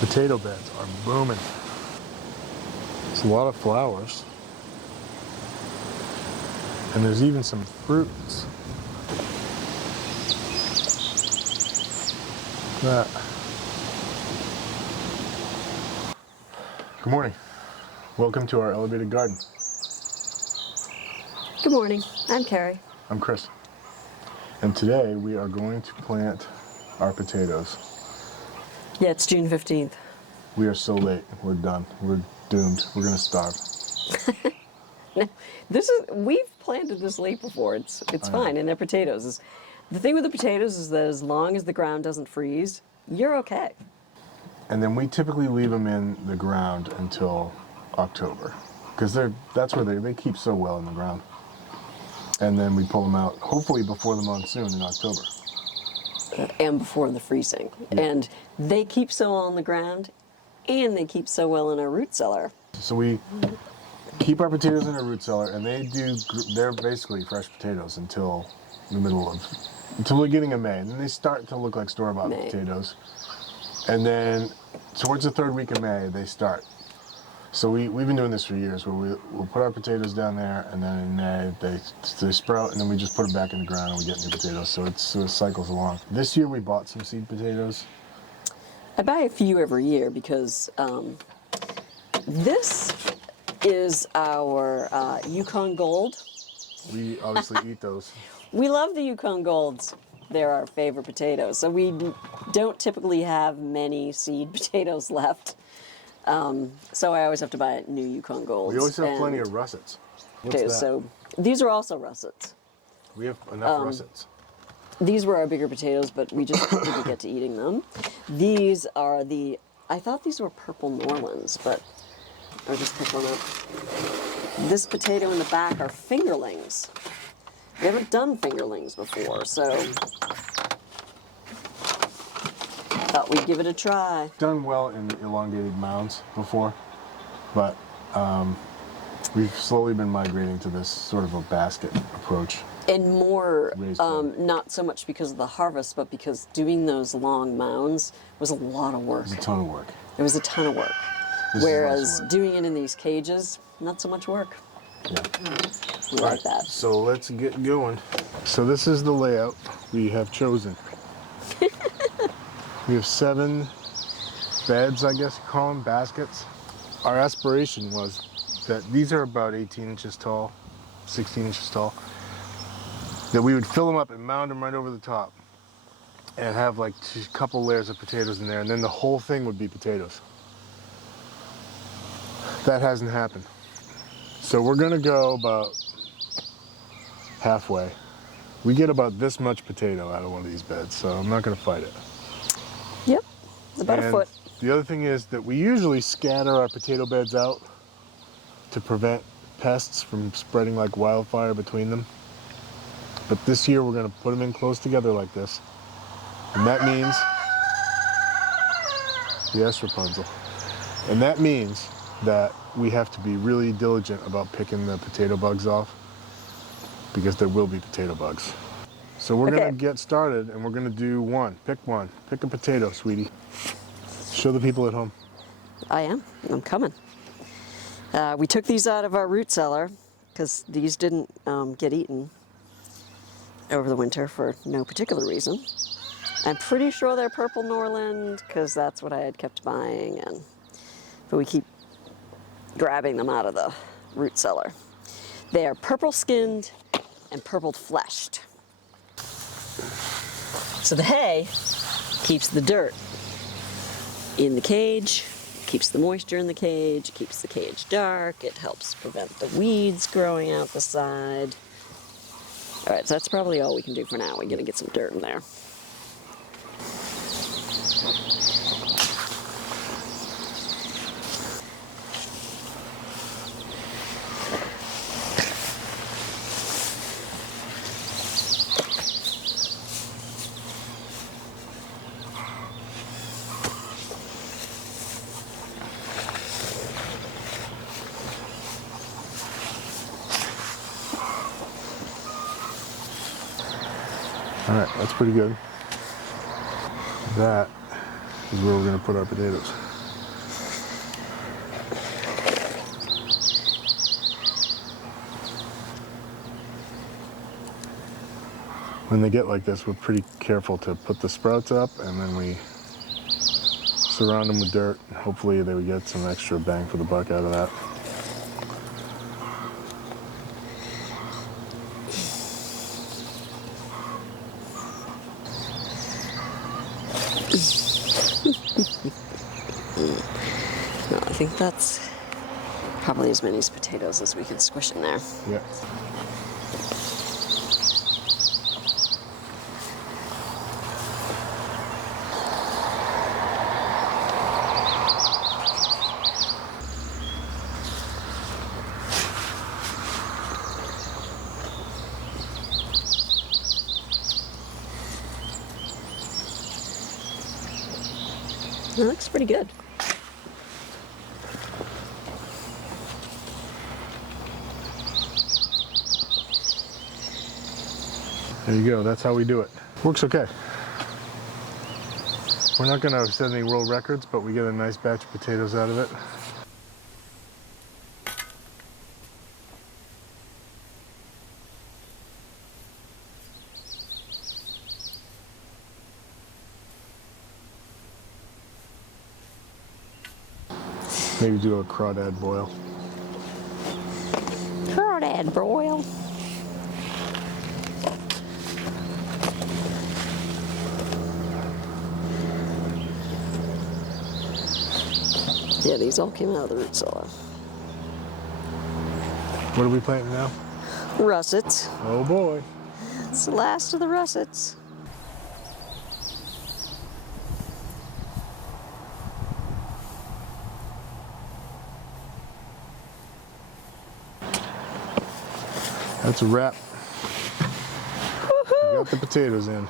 Potato beds are booming. It's a lot of flowers. And there's even some fruits. Look at that. Good morning. Welcome to our elevated garden. Good morning. I'm Carrie. I'm Chris. And today we are going to plant our potatoes. Yeah, it's June 15th. We are so late. We're done. We're doomed. We're going to starve. No, we've planted this late before. It's fine, and they're potatoes. The thing with the potatoes is that as long as the ground doesn't freeze, you're okay. And then we typically leave them in the ground until October, because that's where they keep so well in the ground. And then we pull them out, hopefully before the monsoon in October. And before the freezing. Yeah. And they keep so well on the ground, and they keep so well in our root cellar. So we keep our potatoes in a root cellar, and they're basically fresh potatoes until the beginning of May. And then they start to look like store-bought potatoes. And then towards the third week of May, they start. So we've been doing this for years, where we'll put our potatoes down there, and then in May they sprout, and then we just put them back in the ground and we get new potatoes. So it cycles along. This year we bought some seed potatoes. I buy a few every year because this is our Yukon Gold. We obviously eat those. We love the Yukon Golds. They're our favorite potatoes. So we don't typically have many seed potatoes left. So I always have to buy new Yukon Golds. We always have plenty of russets. What's that? So these are also russets. We have enough russets. These were our bigger potatoes, but we just didn't get to eating them. These are I thought these were purple Norlands, but I'll just pick one up. This potato in the back are fingerlings. We haven't done fingerlings before, so thought we'd give it a try. Done well in elongated mounds before, but we've slowly been migrating to this sort of a basket approach. And more, not so much because of the harvest, but because doing those long mounds was a lot of work. It was a ton of work. It was a ton of work. Whereas doing it in these cages, not so much work. Yeah. We like that. So let's get going. So this is the layout we have chosen. We have 7 beds, I guess you call them, baskets. Our aspiration was that these are about 18 inches tall, 16 inches tall, that we would fill them up and mound them right over the top and have like a couple layers of potatoes in there, and then the whole thing would be potatoes. That hasn't happened. So we're gonna go about halfway. We get about this much potato out of one of these beds, so I'm not gonna fight it. Yep, it's about a foot. The other thing is that we usually scatter our potato beds out to prevent pests from spreading like wildfire between them. But this year we're gonna put them in close together like this. And that means, yes, Rapunzel. And that means that we have to be really diligent about picking the potato bugs off, because there will be potato bugs. So we're gonna get started, and we're gonna do one. Pick one. Pick a potato, sweetie. Show the people at home. I am. I'm coming. We took these out of our root cellar because these didn't get eaten over the winter for no particular reason. I'm pretty sure they're purple Norland because that's what I had kept buying, but we keep grabbing them out of the root cellar. They are purple skinned and purple fleshed. So the hay keeps the dirt in the cage, keeps the moisture in the cage, keeps the cage dark, it helps prevent the weeds growing out the side. All right, so that's probably all we can do for now. We're gonna get some dirt in there. All right, that's pretty good. That is where we're gonna put our potatoes. when they get like this, we're pretty careful to put the sprouts up, and then we surround them with dirt. Hopefully they would get some extra bang for the buck out of that. No, I think that's probably as many potatoes as we can squish in there. Yeah. It looks pretty good. There you go, that's how we do it. Works okay. We're not gonna set any world records, but we get a nice batch of potatoes out of it. Maybe do a crawdad boil. Crawdad broil. Yeah, these all came out of the root cellar. What are we planting now? Russets. Oh boy. It's the last of the russets. That's a wrap. We got the potatoes in.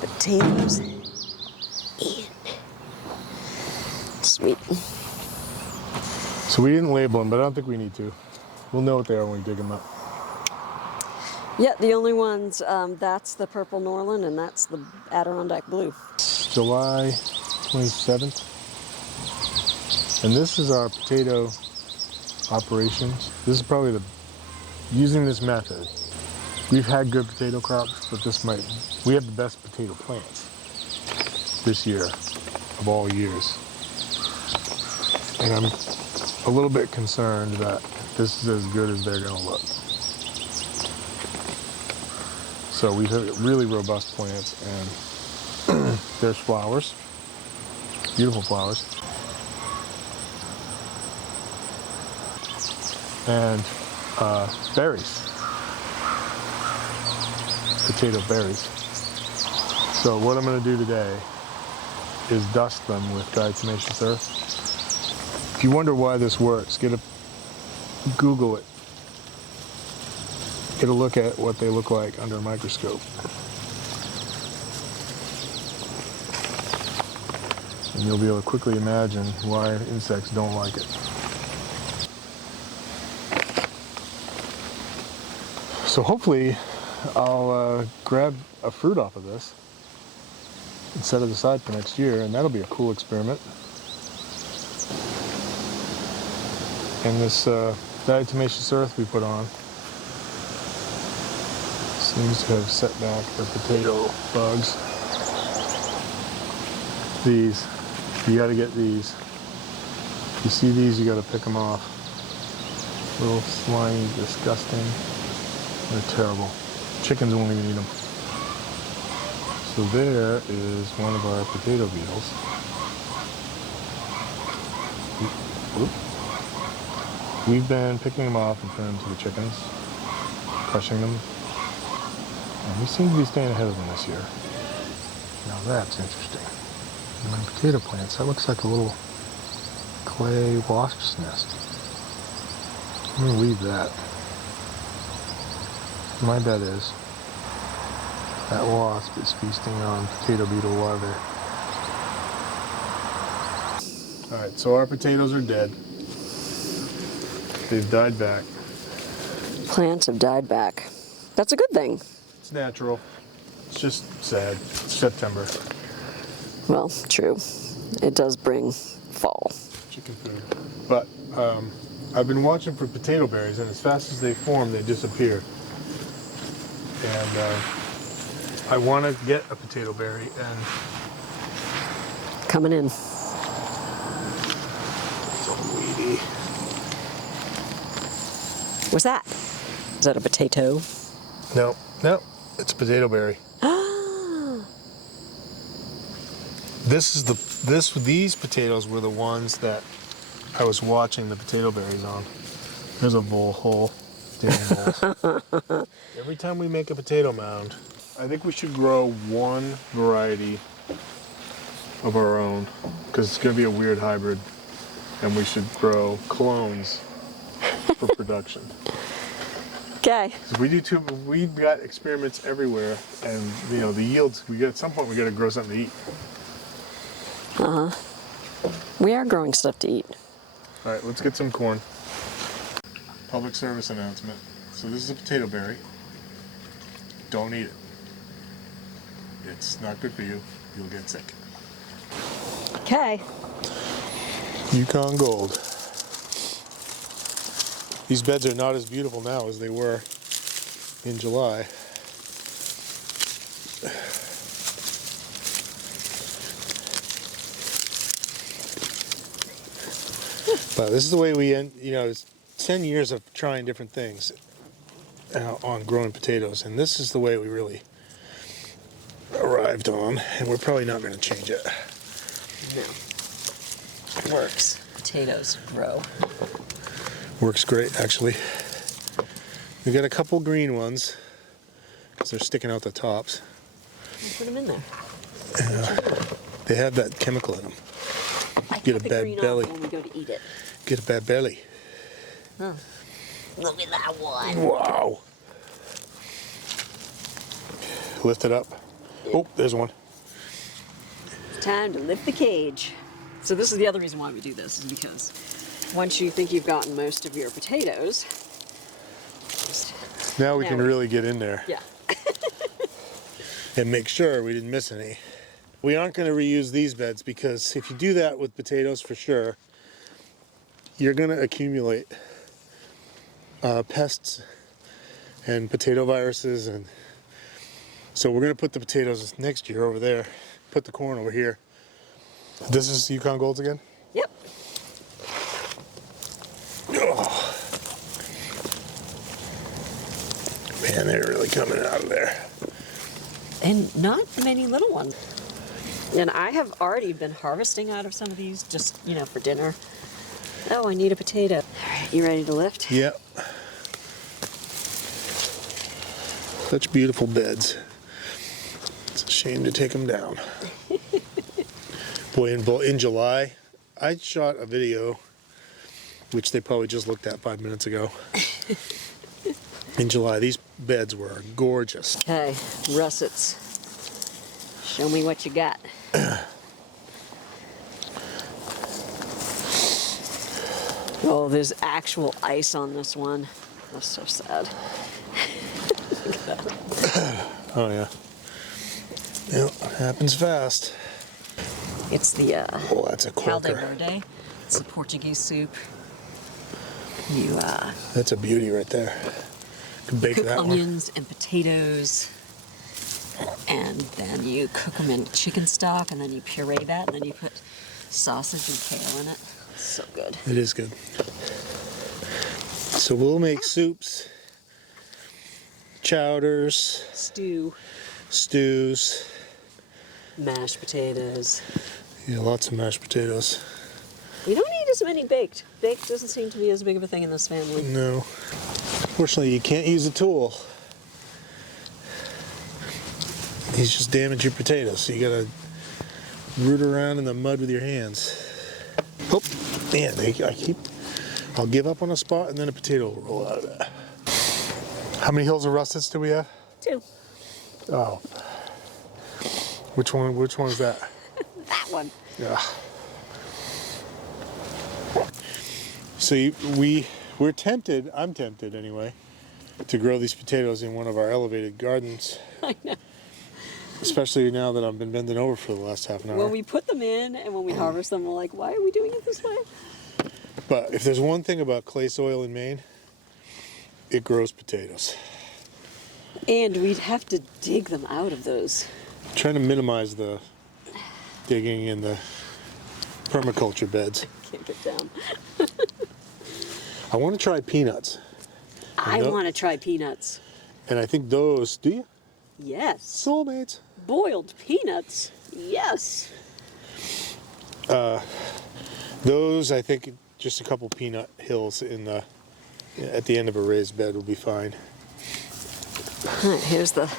Potatoes in. Sweet. So we didn't label them, but I don't think we need to. We'll know what they are when we dig them up. Yeah, the only ones, that's the purple Norland and that's the Adirondack blue. July 27th. And this is our potato operations. This is probably using this method. We've had good potato crops, but we have the best potato plants this year of all years. And I'm a little bit concerned that this is as good as they're gonna look. So we've had really robust plants, and there's flowers, beautiful flowers. And berries, potato berries. So what I'm going to do today is dust them with dried tenacious earth. If you wonder why this works, Google it. Get a look at what they look like under a microscope. And you'll be able to quickly imagine why insects don't like it. So hopefully I'll grab a fruit off of this and set it aside for next year, and that'll be a cool experiment. And this dried tenacious earth we put on seems to have set back the potato bugs. These, you gotta get these. If you see these, you gotta pick them off. Little slimy, disgusting. They're terrible. Chickens won't even eat them. So there is one of our potato beetles. We've been picking them off and turning them to the chickens, crushing them. And we seem to be staying ahead of them this year. Now that's interesting. My potato plants, that looks like a little clay wasp's nest. I'm gonna leave that. My bet is that wasp is feasting on potato beetle larvae. Alright, so our potatoes are dead. They've died back. Plants have died back. That's a good thing. It's natural. It's just sad. It's September. Well, true. It does bring fall. Chicken food. But I've been watching for potato berries, and as fast as they form, they disappear. And I want to get a potato berry, and Coming in. so weedy. What's that? Is that a potato? No, it's a potato berry. These potatoes were the ones that I was watching the potato berries on. There's a hole. Every time we make a potato mound, I think we should grow one variety of our own, because it's going to be a weird hybrid, and we should grow clones for production. Okay. So we've got experiments everywhere, and the yields. At some point we got to grow something to eat. We are growing stuff to eat. All right, let's get some corn. Public service announcement. So this is a potato berry. Don't eat it. It's not good for you. You'll get sick. Okay. Yukon Gold. These beds are not as beautiful now as they were in July. But this is the way we end. It's 10 years of trying different things on growing potatoes, and this is the way we really arrived on, and we're probably not going to change it. No. Works. Potatoes grow. Works great, actually. We got a couple green ones because they're sticking out the tops. Put them in there. They have that chemical in them. I Get a cut the bad green off belly. when we go to eat it. Get a bad belly. Huh. Look at that one. Wow. Lift it up. Oh, there's one. Time to lift the cage. So this is the other reason why we do this, is because once you think you've gotten most of your potatoes, Now we can really get in there. Yeah. And make sure we didn't miss any. We aren't going to reuse these beds, because if you do that with potatoes, for sure, you're going to accumulate pests and potato viruses, and so we're going to put the potatoes next year over there, put the corn over here. This is Yukon Golds again? Yep. Oh. Man, they're really coming out of there. And not many little ones. And I have already been harvesting out of some of these, just, for dinner. Oh, I need a potato. All right, you ready to lift? Yep. Such beautiful beds. It's a shame to take them down. Boy, in July, I shot a video, which they probably just looked at 5 minutes ago. In July, these beds were gorgeous. Okay, russets. Show me what you got. Oh, there's actual ice on this one. That's so sad. Look at that. Oh, yeah. Yep, happens fast. It's the Oh, that's a caldo corker. verde. It's a Portuguese soup. That's a beauty right there. Could bake Cook that one. onions and potatoes, and then you cook them in chicken stock, and then you puree that, and then you put sausage and kale in it. It's so good. It is good. So we'll make soups, chowders, stews. Mashed potatoes. Yeah, lots of mashed potatoes. We don't eat as many baked. Baked doesn't seem to be as big of a thing in this family. No. Fortunately, you can't use a tool. These just damage your potatoes, so you gotta root around in the mud with your hands. Oh, man, I'll give up on a spot and then a potato will roll out of that. How many hills of russets do we have? 2. Oh. Which one is that? That one. Yeah. So we're tempted, I'm tempted anyway, to grow these potatoes in one of our elevated gardens. I know. Especially now that I've been bending over for the last half an hour. When we put them in and when we harvest them, we're like, why are we doing it this way? But if there's one thing about clay soil in Maine, it grows potatoes. And we'd have to dig them out of those. Trying to minimize the digging in the permaculture beds. Can't get down. I want to try peanuts. I want to try peanuts. And I think those, do you? Yes. Soulmates. Boiled peanuts. Yes. Those, I think, just a couple peanut hills at the end of a raised bed will be fine. All right, here's the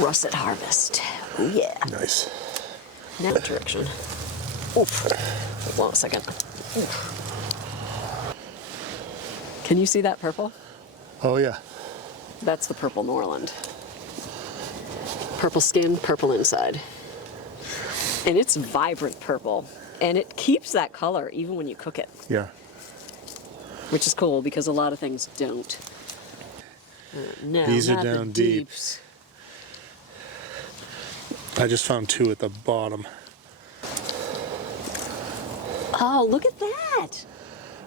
russet harvest. Oh yeah. Nice. Now direction. Oof. Hold on a second. Oof. Can you see that purple? Oh yeah. That's the purple Norland. Purple skin, purple inside. And it's vibrant purple. And it keeps that color even when you cook it. Yeah. Which is cool because a lot of things don't. No, These are not the down deep. deeps. I just found two at the bottom. Oh, look at that.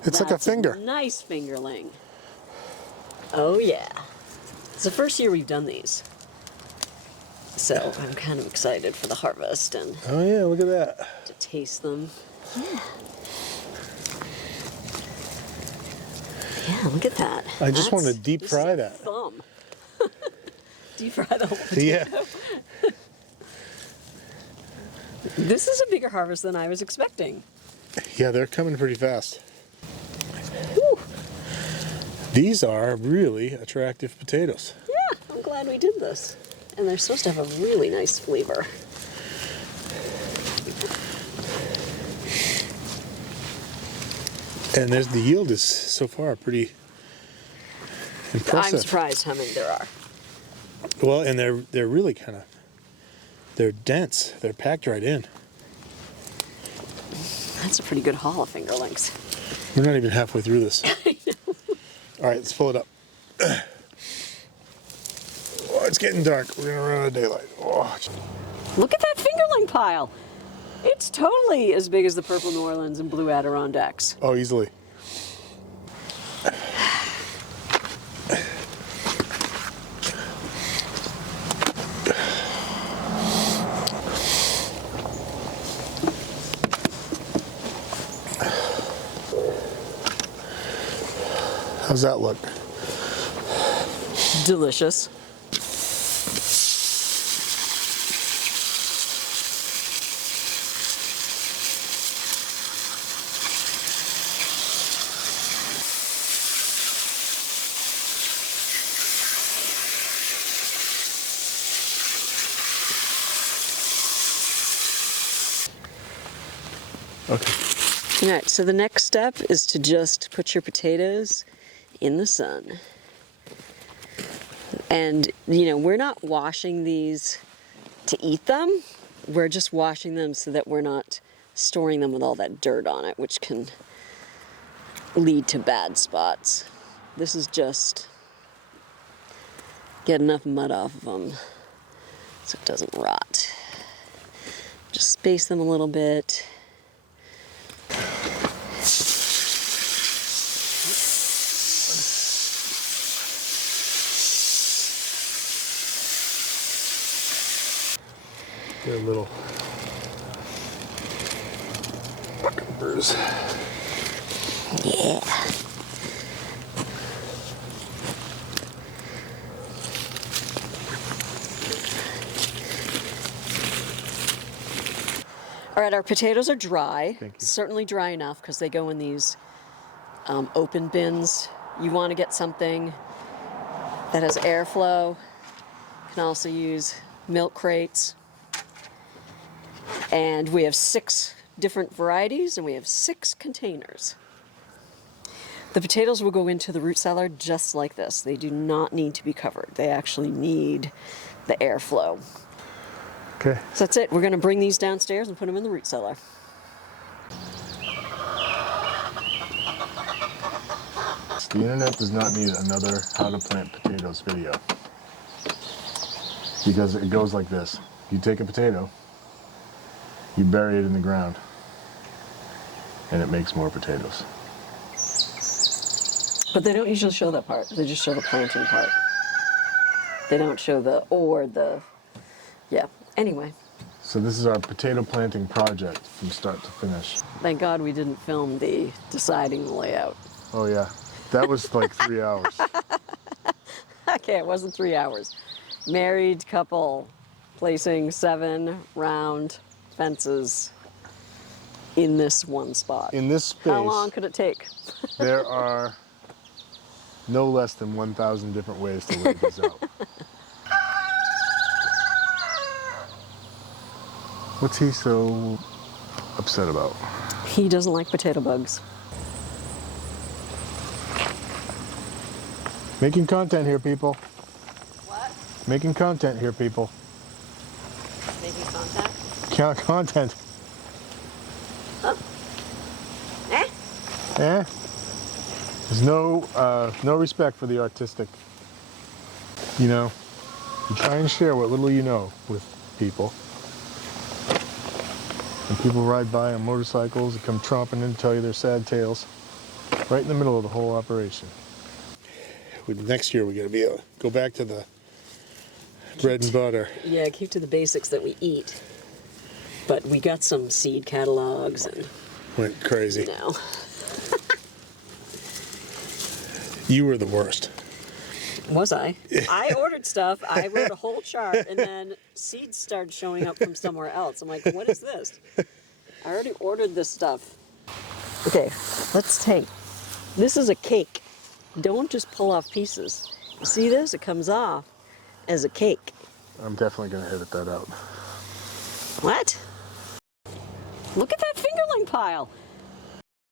It's like a That's finger. Nice fingerling. Oh yeah. It's the first year we've done these. So I'm kind of excited for the harvest and Oh yeah, look at that. to taste them. Yeah. Yeah, look at that. I just want to That's- deep this fry is a that. Thumb. Deep fry the whole potato. Yeah. This is a bigger harvest than I was expecting. Yeah, they're coming pretty fast. Whew. These are really attractive potatoes. Yeah, I'm glad we did this. And they're supposed to have a really nice flavor. And the yield is so far pretty impressive. I'm surprised how many there are. Well, and they're really they're dense. They're packed right in. That's a pretty good haul of fingerlings. We're not even halfway through this. All right, let's pull it up. Oh, it's getting dark. We're gonna run out of daylight. Oh. Look at that fingerling pile. It's totally as big as the purple New Orleans and blue Adirondacks. Oh, easily. How's that look? Delicious. Okay. All right, so the next step is to just put your potatoes in the sun. And, you know, we're not washing these to eat them. We're just washing them so that we're not storing them with all that dirt on it, which can lead to bad spots. This is just get enough mud off of them so it doesn't rot. Just space them a little bit. They're little cucumbers. Yeah. All right, our potatoes are dry. Thank you. Certainly dry enough because they go in these open bins. You want to get something that has airflow. You can also use milk crates. And we have 6 different varieties and we have 6 containers. The potatoes will go into the root cellar just like this. They do not need to be covered. They actually need the airflow. Okay. So that's it. We're going to bring these downstairs and put them in the root cellar. The internet does not need another how to plant potatoes video. Because it goes like this. You take a potato, you bury it in the ground, and it makes more potatoes. But they don't usually show that part. They just show the planting part. They don't show yeah. Anyway, So this is our potato planting project from start to finish. thank God we didn't film the deciding the layout. Oh yeah, that was like 3 hours. Okay, it wasn't 3 hours. Married couple placing 7 round fences in this one spot. In this space, How long could it take? there are no less than 1,000 different ways to lay this out. What's he so upset about? He doesn't like potato bugs. Making content here, people. What? Making content here, people. Making contact? Content. Huh? Eh? Eh? There's no respect for the artistic. You know, you try and share what little you know with people. And people ride by on motorcycles and come tromping in to tell you their sad tales. Right in the middle of the whole operation. Next year we gotta be able to go back to the bread and butter. Yeah, keep to the basics that we eat. But we got some seed catalogs and, Went crazy. you know. You were the worst. Was I? I ordered stuff, I wrote a whole chart, and then seeds started showing up from somewhere else. I'm like, what is this? I already ordered this stuff. Okay, let's take, this is a cake. Don't just pull off pieces. You see this? It comes off as a cake. I'm definitely gonna edit that out. What? Look at that fingerling pile.